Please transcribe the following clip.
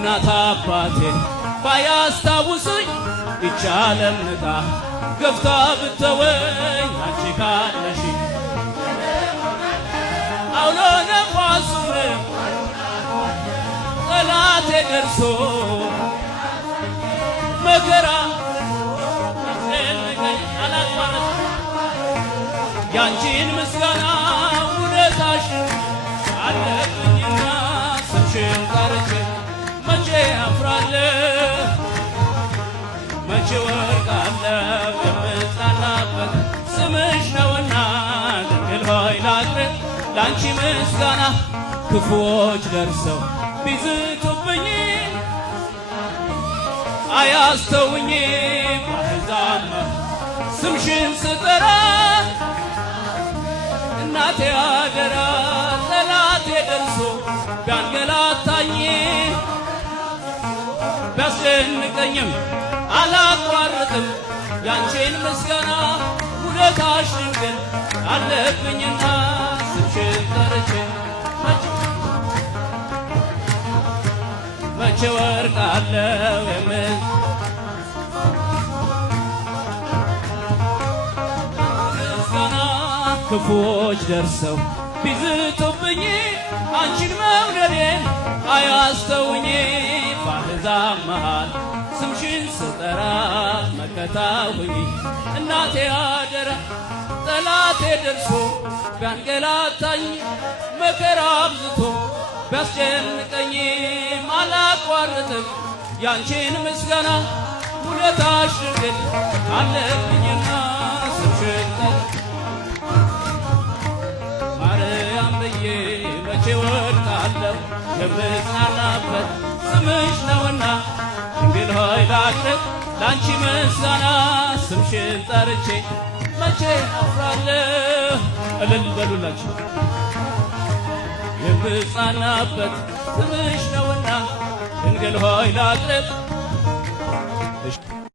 እናት አባቴ ባያስታውሱኝ ይቻለም ንቃ ገፍታ ብተወኝ አንቺ ካለሽ አውሎ ነፋሱን ጠላቴ ደርሶ መከራ አላቋረጥ ያንቺን ምስጋና ውለታሽ አለብኝና ስምሽን ጠርቼ መቼ አፍራለሁ መቼ ወርቃለሁ የምጽናናበት ስምሽ ነውና ድንግል ሆይ ላቅርብ ላንቺ ምስጋና ክፉዎች ደርሰው ቢዝቱብኝ አያስተውኝ ባሕዛብ ስምሽን ስጠራ እናቴ አደራ ጠላቴ ደርሶ ቢያንገላታኝ ቢያስጨንቀኝም አላቋርጥም ያንቺን ምስጋና ውለታሽ ድንግል አለብኝና ስምሽን ጠርቼ መቼ ወርቃለሁ ምስጋና ክፉዎች ደርሰው ቢዝቱብኝ አንቺን መውደዴን አያስተውኝ ባሕዛብ መሃል ስምሽን ስጠራ መከታ ሁኚ እናቴ አደራ ጠላቴ ደርሶ ቢያንገላታኝ መከራ አብዝቶ ቢያስጨንቀኝም አላቋርጥም ያንቺን ምስጋና ውለታሽ ድንግል አለብኝና ስምሽን ማርያም ብዬ መቼ ወድቃለሁ የምጽናናበት ስምሽ ነውና ድንግል ሆይ ላቅርብ ላንቺ ምስጋና ስምሽን ጠርቼ መቼ አፍራለሁ እልል በሉላችሁ የምጽናናበት ስምሽ ነውና ድንግል ሆይ ላቅርብ